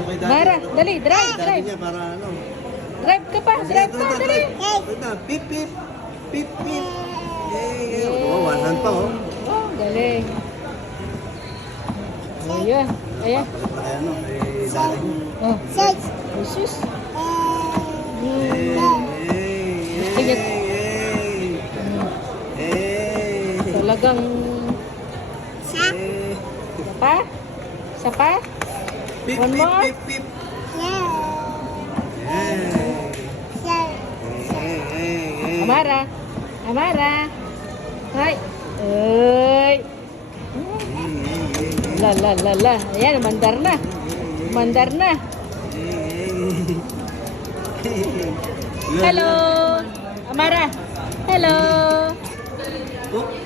Mara, dali, drive, Sabi drive. niya para ano. Drive ka pa, drive pa, dali. Ito na, pip, pip. Pip, pip. Yay, oh, one hand pa, oh. Oh, galing. Ayan, ayan. Ay, ano, dali niya. Oh, Jesus. Hey, Talagang... Isa pa? Isa pa? Pip, One pip, more? pip, pip. Amara. Amara. Hay. Ay. La la la la. Ayan, mandar na. Mandar na. Hello. Amara. Hello. Oh.